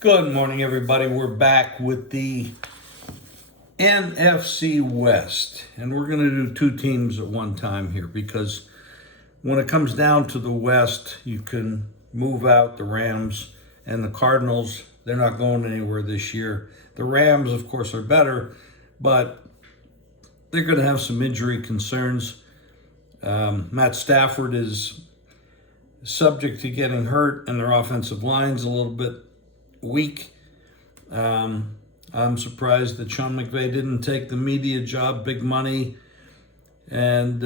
Good morning, everybody. We're back with the NFC West, and we're going to do two teams at one time here because when it comes down to the West, you can move out the Rams and the Cardinals. They're not going anywhere this year. The Rams, of course, are better, but they're going to have some injury concerns. Matt Stafford is subject to getting hurt, and their offensive line's a little bit weak. I'm surprised that Sean McVay didn't take the media job, big money, and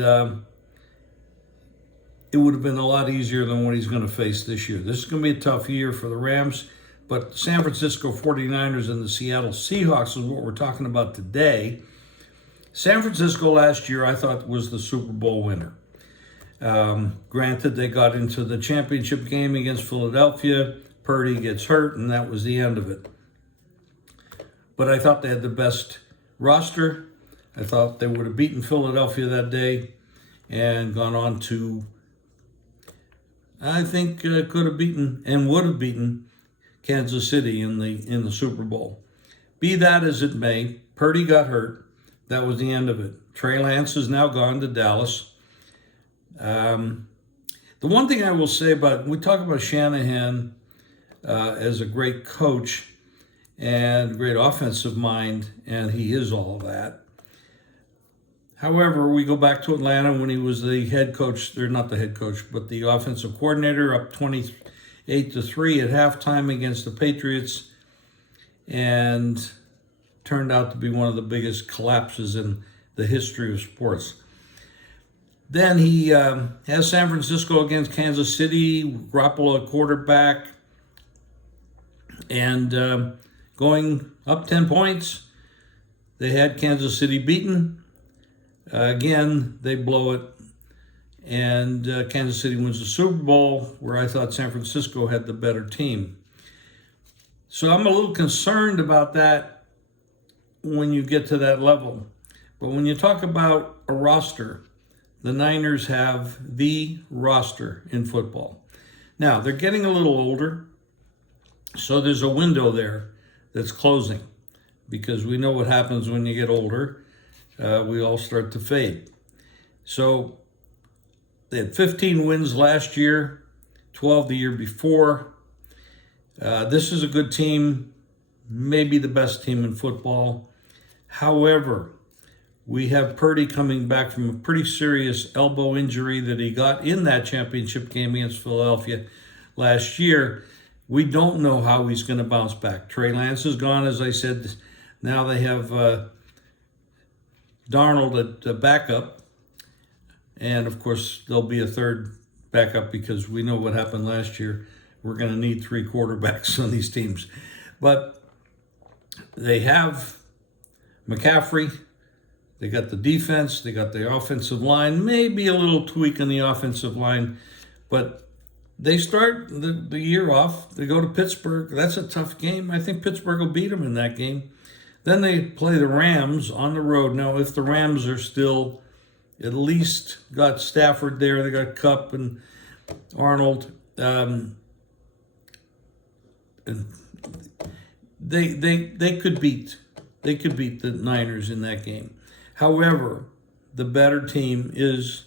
it would have been a lot easier than what he's going to face this year. This is going to be a tough year for the Rams, but the San Francisco 49ers and the Seattle Seahawks is what we're talking about today. San Francisco last year, I thought, was the Super Bowl winner. Granted, they got into the championship game against Philadelphia. Purdy gets hurt, and that was the end of it. But I thought they had the best roster. I thought they would have beaten Philadelphia that day and gone on to, I think, could have beaten and would have beaten Kansas City in the Super Bowl. Be that as it may, Purdy got hurt. That was the end of it. Trey Lance is now gone to Dallas. The one thing I will say about, we talk about Shanahan as a great coach and great offensive mind, and he is all of that. However, we go back to Atlanta when he was the head coach, or not the head coach, but the offensive coordinator, up 28-3 at halftime against the Patriots, and turned out to be one of the biggest collapses in the history of sports. Then he has San Francisco against Kansas City, Garoppolo quarterback, and going up 10 points. They had Kansas City beaten. Again, they blow it, and Kansas City wins the Super Bowl, where I thought San Francisco had the better team. So I'm a little concerned about that when you get to that level. But when you talk about a roster, the Niners have the roster in football. Now, they're getting a little older, so there's a window there that's closing, because we know what happens when you get older. We all start to fade. So they had 15 wins last year, 12 the year before. This is a good team, maybe the best team in football. However, we have Purdy coming back from a pretty serious elbow injury that he got in that championship game against Philadelphia last year. We don't know how he's going to bounce back. Trey Lance is gone, as I said. Now they have Darnold at backup. And, of course, there'll be a third backup because we know what happened last year. We're going to need three quarterbacks on these teams. But they have McCaffrey. They got the defense. They got the offensive line. Maybe a little tweak on the offensive line. But they start the year off. They go to Pittsburgh. That's a tough game. I think Pittsburgh will beat them in that game. Then they play the Rams on the road. Now, if the Rams are still at least got Stafford there, they got Kupp and Arnold. And they could beat the Niners in that game. However, the better team is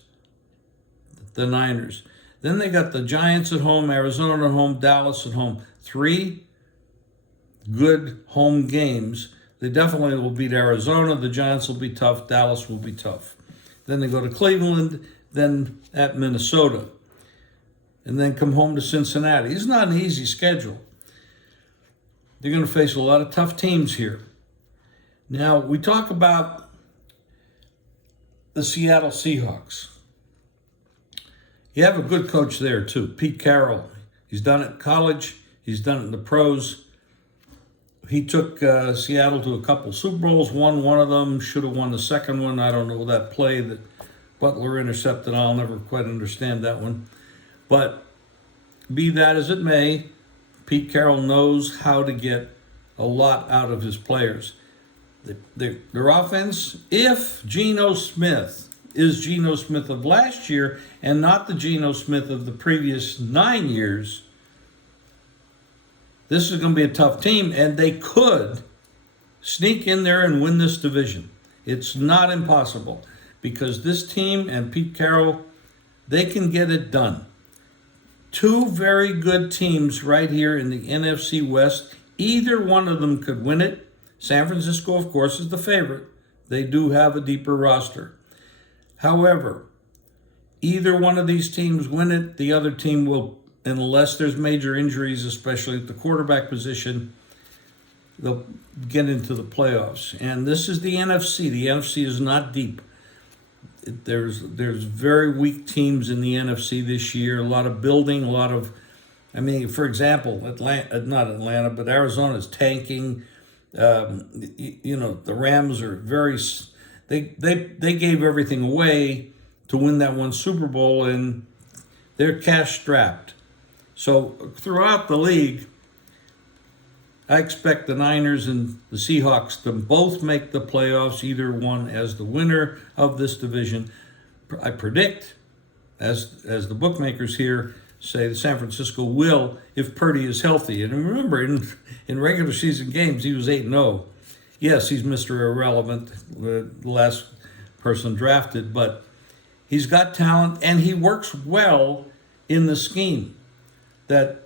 the Niners. Then they got the Giants at home, Arizona at home, Dallas at home. 3 good home games. They definitely will beat Arizona. The Giants will be tough. Dallas will be tough. Then they go to Cleveland, then at Minnesota, and then come home to Cincinnati. It's not an easy schedule. They're going to face a lot of tough teams here. Now, we talk about the Seattle Seahawks. You have a good coach there, too, Pete Carroll. He's done it in college. He's done it in the pros. He took Seattle to a couple Super Bowls, won one of them, should have won the second one. I don't know that play that Butler intercepted. I'll never quite understand that one. But be that as it may, Pete Carroll knows how to get a lot out of his players. Their offense, if Geno Smith is Geno Smith of last year and not the Geno Smith of the previous 9 years, This is going to be a tough team, and they could sneak in there and win this division. It's not impossible because this team and Pete Carroll, they can get it done. Two very good teams right here in the NFC West. Either one of them could win it. San Francisco, of course, is the favorite. They do have a deeper roster. However, either one of these teams win it, the other team will, unless there's major injuries, especially at the quarterback position, they'll get into the playoffs. And this is the NFC. The NFC is not deep. There's very weak teams in the NFC this year. A lot of building, for example, not Atlanta, but Arizona's tanking. The Rams are they gave everything away to win that one Super Bowl, and they're cash strapped. So throughout the league, I expect the Niners and the Seahawks to both make the playoffs, either one as the winner of this division. I predict, as the bookmakers here say, the San Francisco will, if Purdy is healthy. And remember, in regular season games, he was 8-0. Yes, he's Mr. Irrelevant, the last person drafted, but he's got talent, and he works well in the scheme that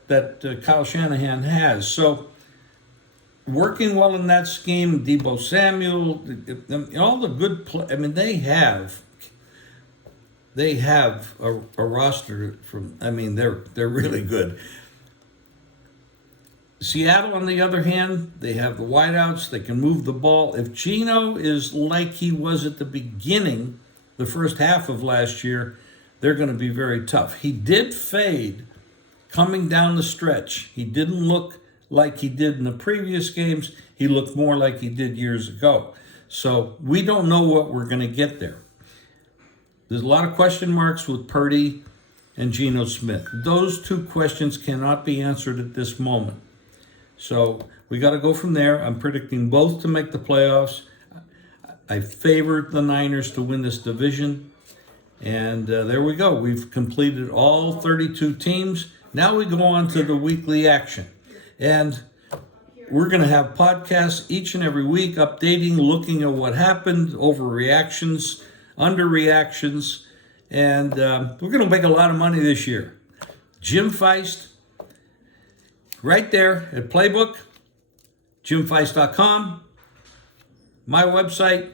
Kyle Shanahan has. So, working well in that scheme, Deebo Samuel, all the good they have a roster they're really good. Seattle, on the other hand, they have the wideouts. They can move the ball. If Geno is like he was at the beginning, the first half of last year, they're going to be very tough. He did fade coming down the stretch. He didn't look like he did in the previous games. He looked more like he did years ago. So we don't know what we're going to get there. There's a lot of question marks with Purdy and Geno Smith. Those two questions cannot be answered at this moment. So we got to go from there. I'm predicting both to make the playoffs. I favored the Niners to win this division. And there we go. We've completed all 32 teams. Now we go on to the weekly action. And we're going to have podcasts each and every week, updating, looking at what happened, overreactions, underreactions, and we're going to make a lot of money this year. Jim Feist, right there at Playbook, jimfeist.com, my website,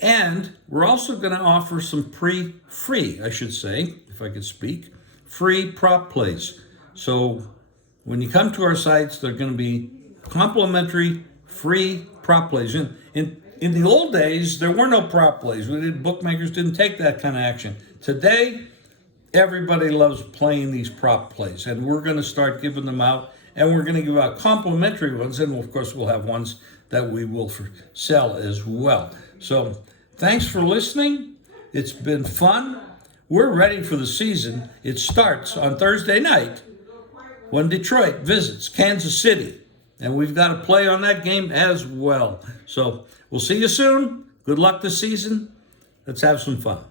and we're also going to offer some free, if I could speak, free prop plays. So when you come to our sites, they're going to be complimentary, free prop plays. In the old days, there were no prop plays. Bookmakers didn't take that kind of action. Today, everybody loves playing these prop plays, and we're going to start giving them out, and we're going to give out complimentary ones, and of course, we'll have ones that we will sell as well. So thanks for listening. It's been fun. We're ready for the season. It starts on Thursday night when Detroit visits Kansas City. And we've got to play on that game as well. So we'll see you soon. Good luck this season. Let's have some fun.